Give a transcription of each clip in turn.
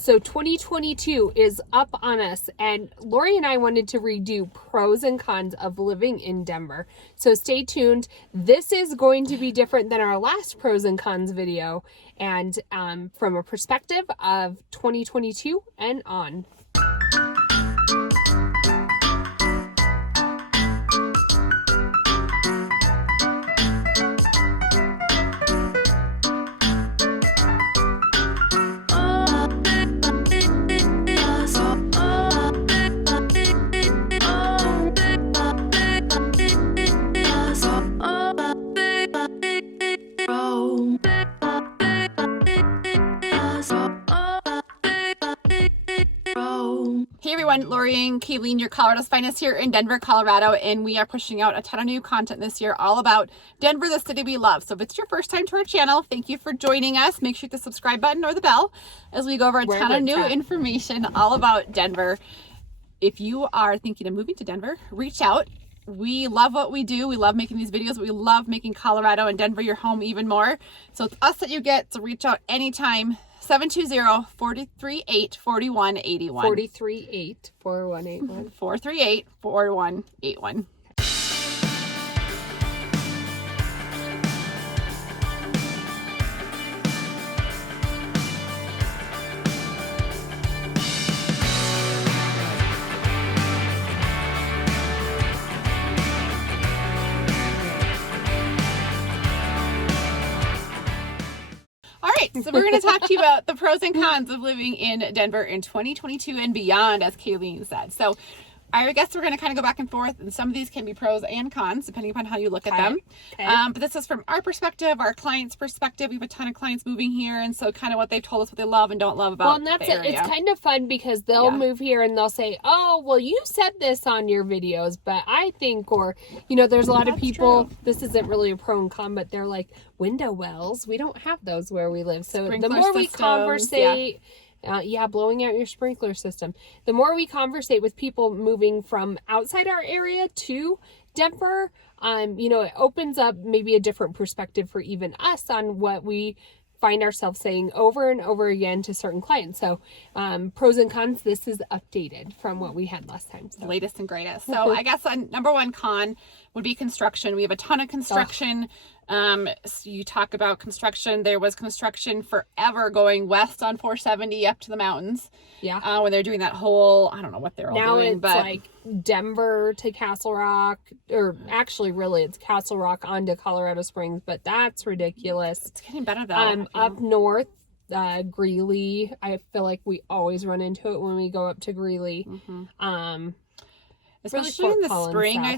So 2022 is up on us, and Laurie and I wanted to redo pros and cons of living in Denver. So stay tuned. This is going to be different than our last pros and cons video, and from a perspective of 2022 and on. Hey everyone, Laurie and Kalene, your Colorado's finest here in Denver, Colorado, and we are pushing out a ton of new content this year all about Denver, the city we love. So if it's your first time to our channel, thank you for joining us. Make sure you hit the subscribe button or the bell as we go over a ton of new information all about Denver. If you are thinking of moving to Denver, reach out. We love what we do. We love making these videos. We love making Colorado and Denver your home even more. So it's us that you get, so reach out anytime. 720-438-4181. 438-4181. 438-4181. All right, so we're going to talk to you about the pros and cons of living in Denver in 2022 and beyond, as Kalene said. So I guess we're going to kind of go back and forth, and some of these can be pros and cons, depending upon how you look at them. Okay. But this is from our perspective, our clients' perspective. We have a ton of clients moving here, and so kind of what they've told us, what they love and don't love about and that's the area. It's kind of fun because they'll move here and they'll say, oh, well, you said this on your videos, but I think, or, you know, there's a lot of people, this isn't really a pro and con, but they're like, window wells, we don't have those where we live. So the more we conversate... blowing out your sprinkler system. The more we conversate with people moving from outside our area to Denver, you know, it opens up maybe a different perspective for even us on what we find ourselves saying over and over again to certain clients. So pros and cons, this is updated from what we had last time. So. Latest and greatest. So I guess number one con would be construction. We have a ton of construction. So you talk about construction. There was construction forever going west on 470 up to the mountains. Yeah. When they're doing that whole, I don't know what they're all doing. Now it's like Denver to Castle Rock, or actually really it's Castle Rock onto Colorado Springs, but that's ridiculous. It's getting better though. Up north, Greeley, I feel like we always run into it when we go up to Greeley. Mm-hmm. Especially in the spring, I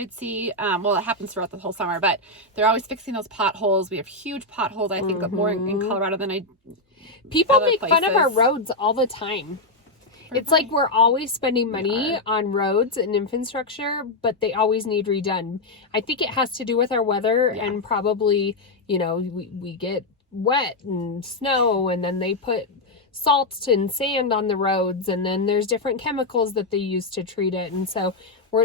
would see, well, it happens throughout the whole summer, but they're always fixing those potholes. We have huge potholes, I think, more in Colorado than People make fun of our roads all the time. It's like we're always spending money on roads and infrastructure, but they always need redone. I think it has to do with our weather and probably, you know, we get wet and snow, and then they put salt and sand on the roads, and then there's different chemicals that they use to treat it, and so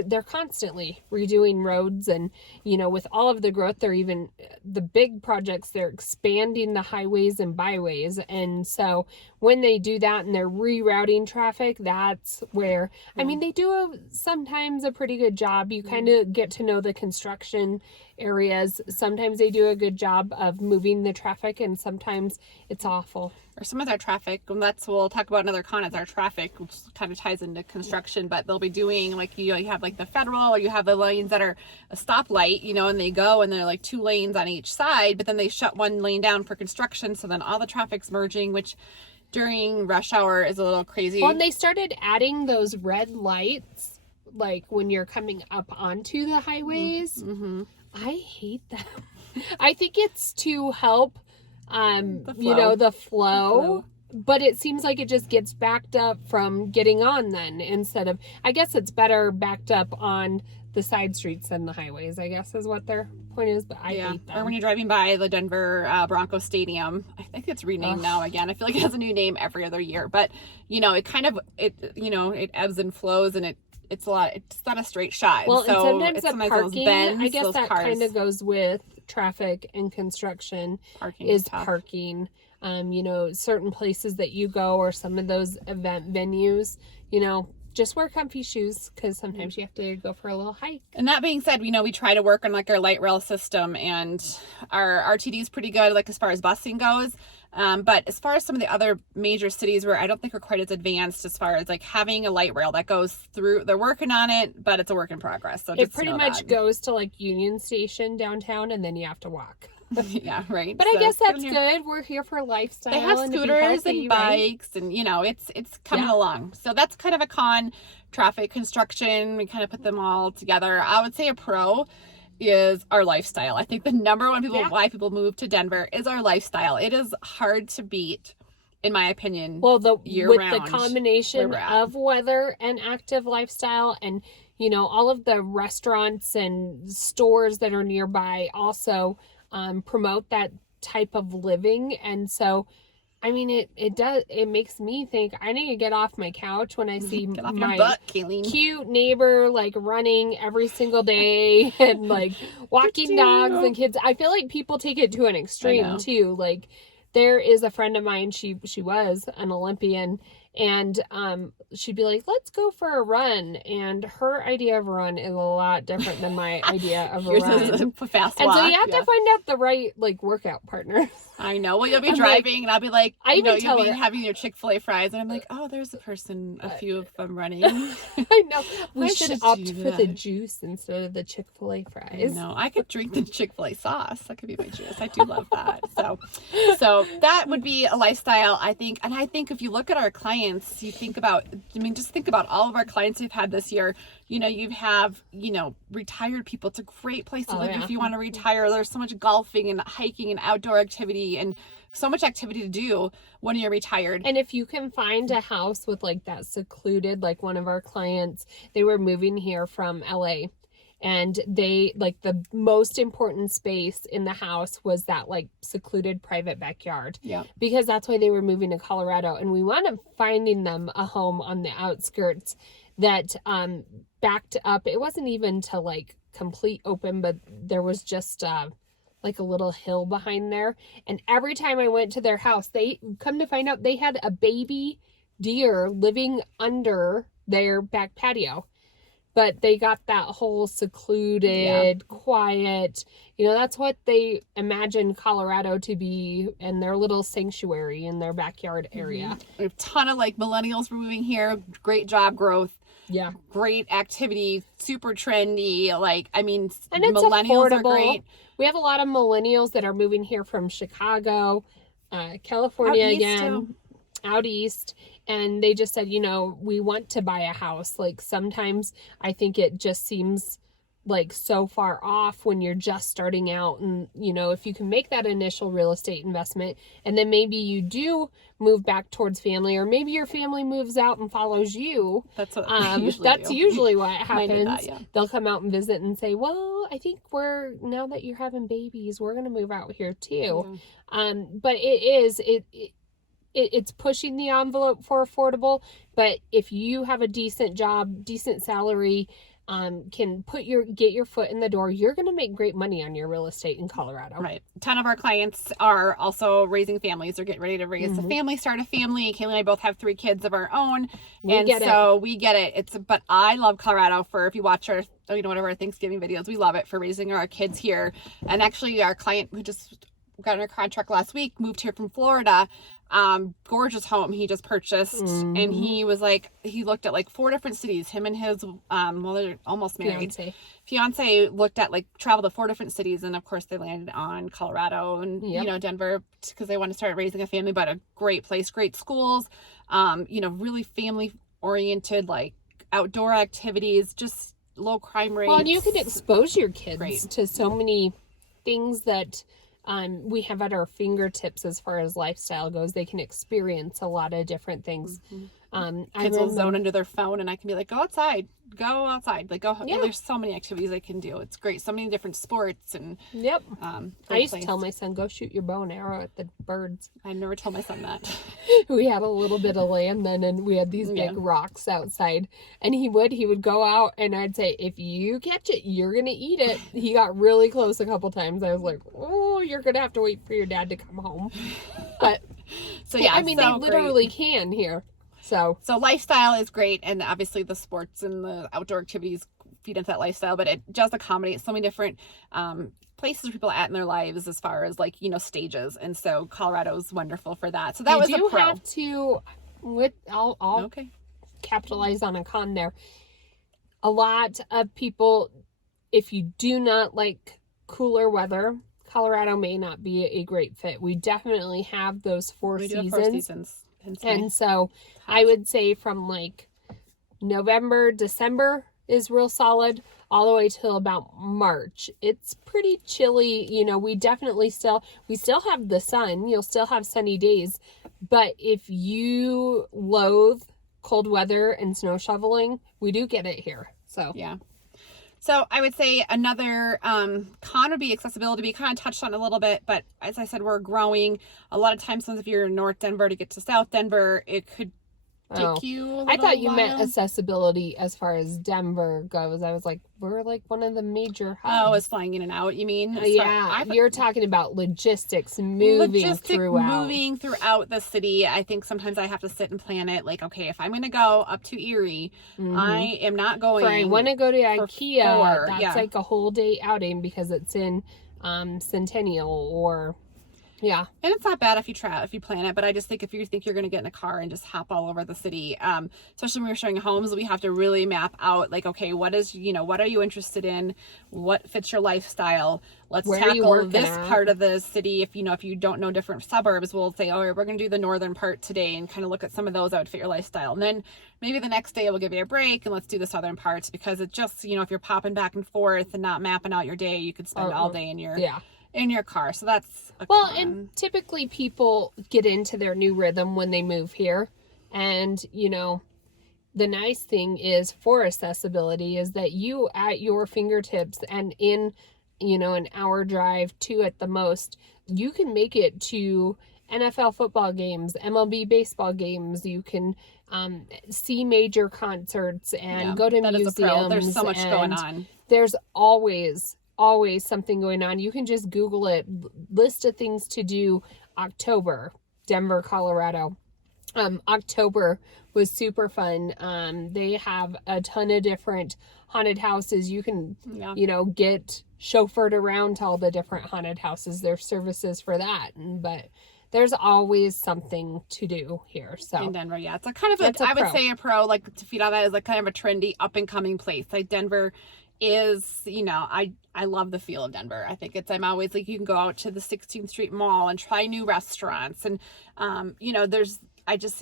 they're constantly redoing roads. And you know, with all of the growth, they're even the big projects, they're expanding the highways and byways, and so when they do that and they're rerouting traffic, that's where I mean, they do sometimes a pretty good job. You kind of get to know the construction areas. Sometimes they do a good job of moving the traffic, and sometimes it's awful. Or some of their traffic, and we'll talk about another con is our traffic, which kind of ties into construction, but they'll be doing like, you know, you have like the federal, or you have the lanes that are a stoplight, you know, and they go and they're like 2 lanes on each side, but then they shut 1 lane down for construction, so then all the traffic's merging, which during rush hour is a little crazy. Well, and they started adding those red lights, like when you're coming up onto the highways. Mm-hmm. I hate them. I think it's to help you know, the flow, but it seems like it just gets backed up from getting on then, instead of, I guess it's better backed up on the side streets than the highways, I guess is what their point is, but I hate them. Or when you're driving by the Denver Broncos Stadium, I think it's renamed now again. I feel like it has a new name every other year, but you know, it kind of, you know, it ebbs and flows, and it's a lot, it's not a straight shot. Well, so and sometimes the parking, I guess that kind of goes with traffic and construction, parking. certain places that you go or some of those event venues, just wear comfy shoes because sometimes you have to go for a little hike. And that being said, we try to work on like our light rail system, and our RTD is pretty good, like as far as busing goes. But as far as some of the other major cities where I don't think we're quite as advanced as far as like having a light rail that goes through, they're working on it, but it's a work in progress. So it pretty much goes to like Union Station downtown, and then you have to walk. Yeah, right. But I guess that's good. We're here for lifestyle. They have scooters and bikes, and it's coming along. So that's kind of a con. Traffic, construction, we kind of put them all together. I would say a pro is our lifestyle. I think the number one why people move to Denver is our lifestyle. It is hard to beat, in my opinion. Well, with the combination of weather and active lifestyle, and all of the restaurants and stores that are nearby also promote that type of living. And so it makes me think I need to get off my couch when I see my cute neighbor like running every single day and like walking dogs and kids. I feel like people take it to an extreme too. Like there is a friend of mine, she was an Olympian, and she'd be like, let's go for a run, and her idea of a run is a lot different than my idea of a run. Fast and walk, so you have to find out the right like workout partner. I know. Well, you'll be driving, and I'll be like, you'll be her, having your Chick-fil-A fries, and I'm like, oh, there's a few of them running. I know. We should opt for the juice instead of the Chick-fil-A fries. No, I could drink the Chick-fil-A sauce. That could be my juice. I do love that. So that would be a lifestyle, I think. And I think if you look at our clients, you think about, just think about all of our clients we've had this year. You have, retired people. It's a great place to live if you want to retire. There's so much golfing and hiking and outdoor activity and so much activity to do when you're retired. And if you can find a house with like that secluded, like one of our clients, they were moving here from LA, and they like the most important space in the house was that like secluded private backyard. Yeah. Because that's why they were moving to Colorado, and we wound up finding them a home on the outskirts that backed up. It wasn't even to like complete open, but there was just like a little hill behind there. And every time I went to their house, they come to find out they had a baby deer living under their back patio. But they got that whole secluded, quiet, that's what they imagine Colorado to be, and their little sanctuary in their backyard area. We have a ton of like millennials were moving here, great job growth. Yeah. Great activity, super trendy. And it's millennials affordable. Are great. We have a lot of millennials that are moving here from Chicago, California again, out east. And they just said, we want to buy a house. Like sometimes I think it just seems like so far off when you're just starting out, and if you can make that initial real estate investment, and then maybe you do move back towards family, or maybe your family moves out and follows you. That's what usually what happens. That. They'll come out and visit and say, well, I think now that you're having babies, we're gonna move out here too. But it's pushing the envelope for affordable. But if you have a decent job, decent salary, can get your foot in the door, you're going to make great money on your real estate in Colorado. Right. A ton of our clients are also raising families or getting ready to raise a family, start a family. Kalene and I both have 3 kids of our own. We get it. But I love Colorado for, if you watch our, one of our Thanksgiving videos, we love it for raising our kids here. And actually our client who just got in a contract last week moved here from Florida. Gorgeous home he just purchased, and he was like, he looked at like 4 different cities. Him and his they're almost married fiance looked at traveled to 4 different cities, and of course they landed on Colorado and Denver because they want to start raising a family. But a great place, great schools, really family oriented, like outdoor activities, just low crime rates. Well, and you can expose your kids to so many things that we have at our fingertips as far as lifestyle goes. They can experience a lot of different things. Kids will zone into their phone, and I can be like, go outside. Like, go. Yeah. There's so many activities they can do. It's great. So many different sports and. Yep. I used to tell my son, go shoot your bow and arrow at the birds. I never told my son that. We had a little bit of land then, and we had these big rocks outside, and he would go out, and I'd say, if you catch it, you're gonna eat it. He got really close a couple times. I was like, oh, you're gonna have to wait for your dad to come home. But So yeah, I mean, so they literally great. can here. So Lifestyle is great, and obviously the sports and the outdoor activities feed into that lifestyle, but it does accommodate so many different places people are at in their lives as far as like, stages. And so Colorado's wonderful for that. So that was a pro. have to, I'll Okay. capitalize on a con there. A lot of people, if you do not like cooler weather, Colorado may not be a great fit. We definitely have those four seasons. And so I would say from like November, December is real solid all the way till about March. It's pretty chilly. We definitely still have the sun. You'll still have sunny days. But if you loathe cold weather and snow shoveling, we do get it here. So yeah. So I would say another con would be accessibility. We kind of touched on it a little bit, but as I said, we're growing. A lot of times, if you're in North Denver to get to South Denver, it could take you a little I thought you while. meant accessibility as far as Denver goes. I was like, we're like one of the major hubs. Oh, it's flying in and out, you mean? Yeah, you're talking about logistics moving throughout the city. I think sometimes I have to sit and plan it. Like, okay, if I'm going to go up to Erie, I am not going. I want to go to IKEA. That's yeah. like a whole day outing because it's in Centennial or. Yeah. And it's not bad if you plan it, but I just think if you think you're going to get in a car and just hop all over the city, especially when we're showing homes, we have to really map out like, okay, what are you interested in? What fits your lifestyle? Let's tackle this part of the city. If you don't know different suburbs, we'll say, oh, we're going to do the northern part today and kind of look at some of those that would fit your lifestyle. And then maybe the next day we'll give you a break and let's do the southern parts, because it just, if you're popping back and forth and not mapping out your day, you could spend all day in your car. So that's and typically people get into their new rhythm when they move here. And, the nice thing is for accessibility is that you at your fingertips and in, an hour drive, 2 at the most, you can make it to NFL football games, MLB baseball games. You can see major concerts and go to museums. There's so much going on. There's always something going on. You can just Google it, list of things to do. October, Denver, Colorado. October was super fun. They have a ton of different haunted houses. You can, get chauffeured around to all the different haunted houses. There's services for that. But there's always something to do here. So in Denver, yeah. It's a kind of I would say a pro, like to feed on that, is like kind of a trendy up and coming place. Like Denver is, I love the feel of Denver. I think I'm always like, you can go out to the 16th Street Mall and try new restaurants. And,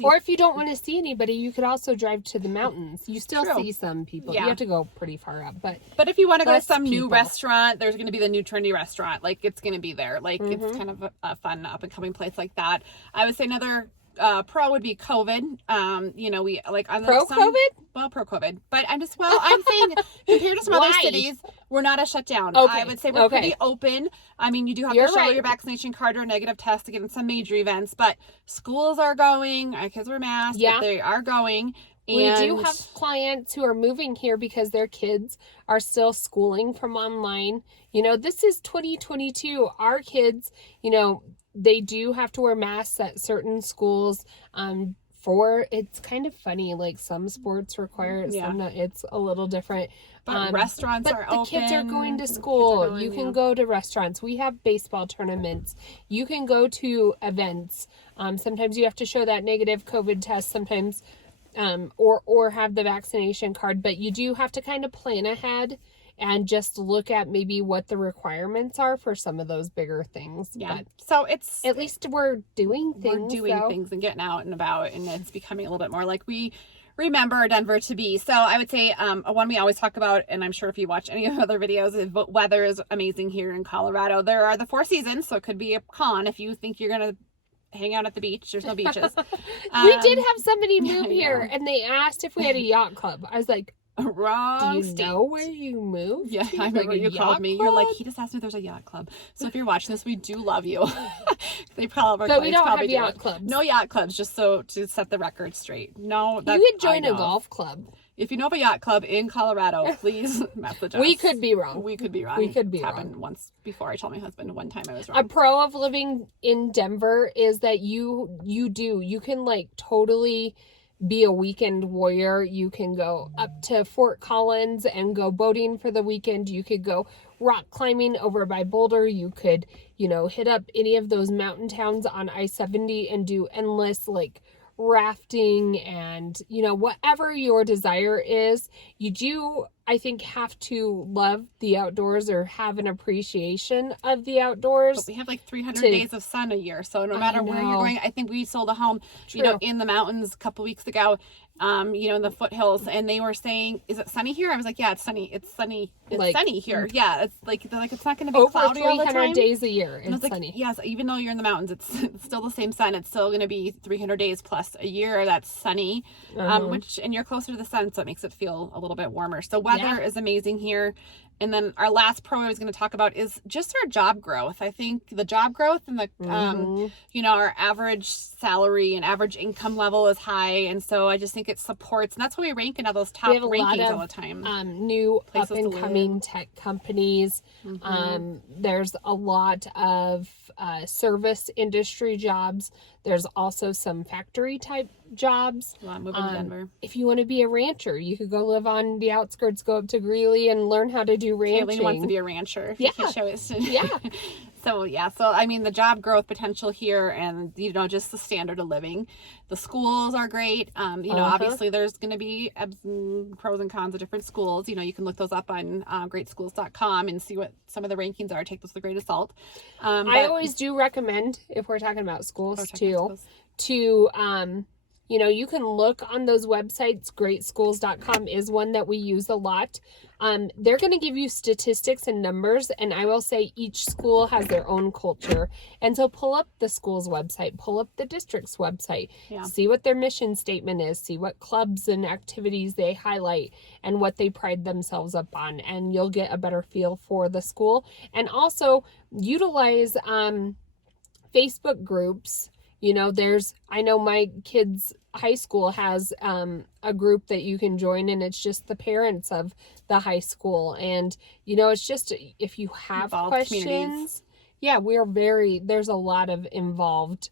or if you don't want to see anybody, you could also drive to the mountains. You still see some people. Yeah. You have to go pretty far up. But if you want to go to some new restaurant, there's going to be the new trendy restaurant. Like, it's going to be there. Like, it's kind of a fun up and coming place like that. I would say another pro would be COVID. We like on COVID. Well, pro COVID, but I'm saying compared to some other cities, we're not a shutdown. Okay. I would say we're pretty open. I mean, you do have to show your vaccination card or a negative test to get in some major events, but schools are going. Our kids wear masks. Yeah, but they are going. We do have clients who are moving here because their kids are still schooling from online. This is 2022. Our kids, they do have to wear masks at certain schools. It's kind of funny, like some sports require it, some not. It's a little different. But restaurants are open. The kids are going to school. You can go to restaurants. We have baseball tournaments. You can go to events. Sometimes you have to show that negative COVID test. Sometimes, or have the vaccination card. But you do have to kind of plan ahead and just look at maybe what the requirements are for some of those bigger things. Yeah. But so it's at least we're doing things. Things and getting out and about, and it's becoming a little bit more like we remember Denver to be. So I would say one we always talk about, and I'm sure if you watch any of the other videos, is weather is amazing here in Colorado. There are the 4 seasons, so it could be a con if you think you're gonna hang out at the beach. There's no beaches. We did have somebody move here and they asked if we had a yacht club. I was like, Wrong Do you state. know where you moved? Yeah, I remember you called me. You're like, he just asked me if there's a yacht club. So if you're watching this, we do love you. They probably, but we don't have yacht clubs. No yacht clubs, just so to set the record straight. No, that you could join a golf club. If you know of a yacht club in Colorado, please message us. We could be wrong. We could be wrong. We could be it's wrong. Happened once before. I told my husband one time I was wrong. A pro of living in Denver is that you can like totally be a weekend warrior. You can go up to Fort Collins and go boating for the weekend. You could go rock climbing over by Boulder. You could, hit up any of those mountain towns on I-70 and do endless like rafting and, whatever your desire is. You do, I think, have to love the outdoors or have an appreciation of the outdoors. But we have like 300 days of sun a year. So no matter where you're going, I think we sold a home, in the mountains a couple weeks ago, in the foothills, and they were saying, is it sunny here? I was like, yeah, it's sunny. It's sunny. It's like, sunny here. Yeah. It's like, they're like, it's not going to be cloudy all the time. 300 days a year. It's like, sunny. Yes. Even though you're in the mountains, it's still the same sun. It's still going to be 300 days plus a year that's sunny, and you're closer to the sun. So it makes it feel a little bit warmer. So weather is amazing here. And then our last pro I was going to talk about is just our job growth. I think the job growth and the, our average salary and average income level is high. And so I just think it supports, and that's why we rank in all those top rankings all the time. New up and coming tech companies. There's a lot of service industry jobs. There's also some factory type jobs. A lot moving to Denver. If you want to be a rancher, you could go live on the outskirts, go up to Greeley and learn how to do ranching. Kalene wants to be a rancher. Yeah. Yeah. So I mean, the job growth potential here, and just the standard of living. The schools are great. Obviously there's going to be pros and cons of different schools. You can look those up on greatschools.com and see what some of the rankings are. Take those with a grain of salt. I always do recommend, if we're talking about schools too, to you can look on those websites. Greatschools.com is one that we use a lot. They're going to give you statistics and numbers, and I will say each school has their own culture. And so pull up the school's website, pull up the district's website, see what their mission statement is, see what clubs and activities they highlight and what they pride themselves up on, and you'll get a better feel for the school. And also utilize Facebook groups. I know my kids' high school has a group that you can join, and it's just the parents of the high school. And, it's just, if you have involved questions, there's a lot of involved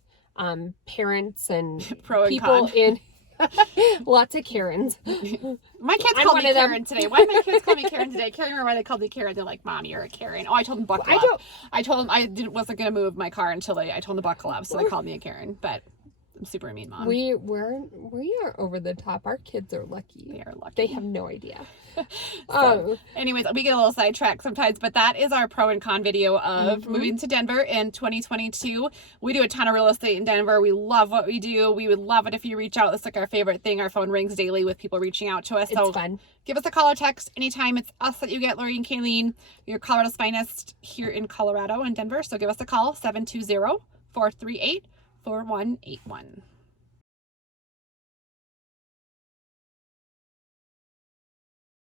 parents and pro and people con. in lots of Karens. My kids called me Karen today. Why did my kids call me Karen today? I can't remember why they called me Karen. They're like, Mom, you're a Karen. Oh, I told them buckle up. I told them I wasn't going to move my car until I told them to buckle up. So they called me a Karen. But I'm super mean, Mom. We are over the top. Our kids are lucky. They are lucky. They have no idea. Anyways, we get a little sidetracked sometimes, but that is our pro and con video of moving to Denver in 2022. We do a ton of real estate in Denver. We love what we do. We would love it if you reach out. That's like our favorite thing. Our phone rings daily with people reaching out to us. It's fun. Give us a call or text anytime. It's us that you get, Laurie and Kalene, your Colorado's finest here in Colorado and Denver. So give us a call, 720-438-4181.